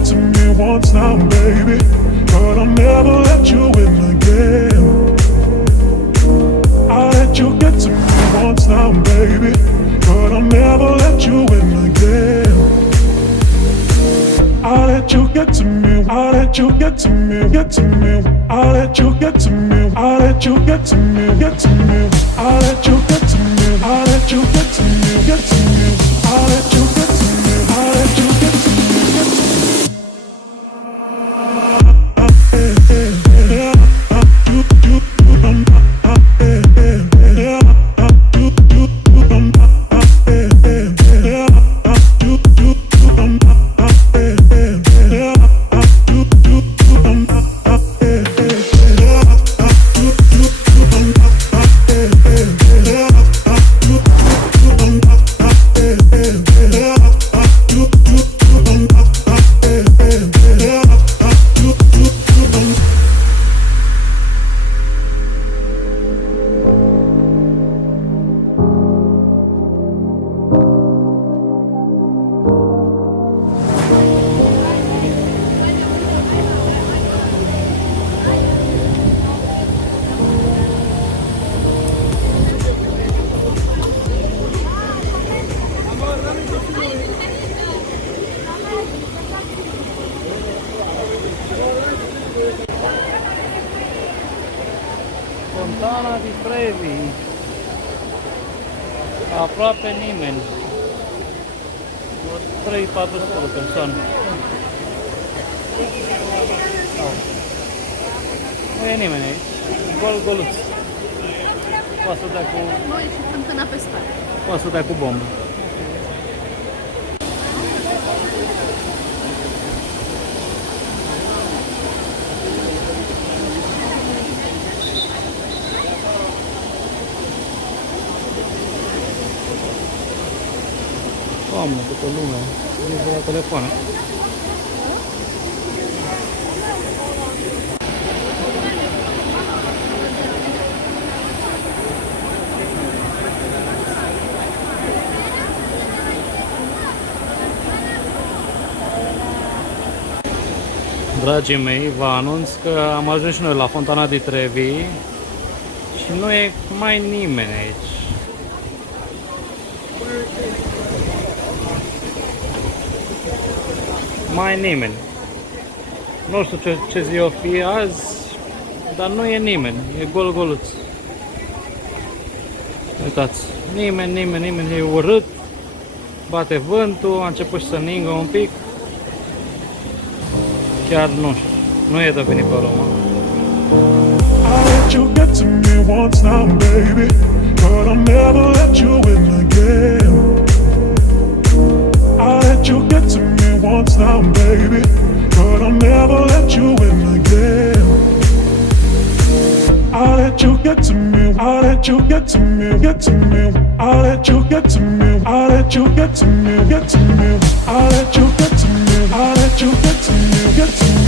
get to me once now, baby, but I'll never let you in again. I'll let you get to me once now, baby, but I'll never let you in again. I'll let you get to me, I'll let you get to me, get to me. I'll let you get to me, I'll let you get to me, get to me. I'll let you get to me, I'll let you get to me, get to me. I'll let you get to me, I'll let you get to me, get to me. Fontana di TREVI. Aproape nimeni. 300-400 de persoane. Nu e nimeni aici. Gol-goluț. Poate să dea cu... Noi și fântâna pe spate. Poate să dea cu bombă. Doamne, câtă lume, nici de la telefoane. Dragii mei, vă anunț că am ajuns și noi la Fontana di TREVI și nu e mai nimeni aici. Mai nimeni. Nu știu ce zi o fi azi, dar nu e nimeni. E gol-goluț. Uitați. Nimeni, e urât. Bate vântul, a început să ningă un pic. Chiar nu știu. Nu e de venit pe Roma. I'll let you get to me once now, baby, but I'll never let you in again. I'll let you get to me once now, baby, but I'll never let you in again. I'll let you get to me, I'll let you get to me, get to me. I'll let you get to me, I'll let you get to me, get to me. I'll let you get to me, I'll let you get to me, get to me.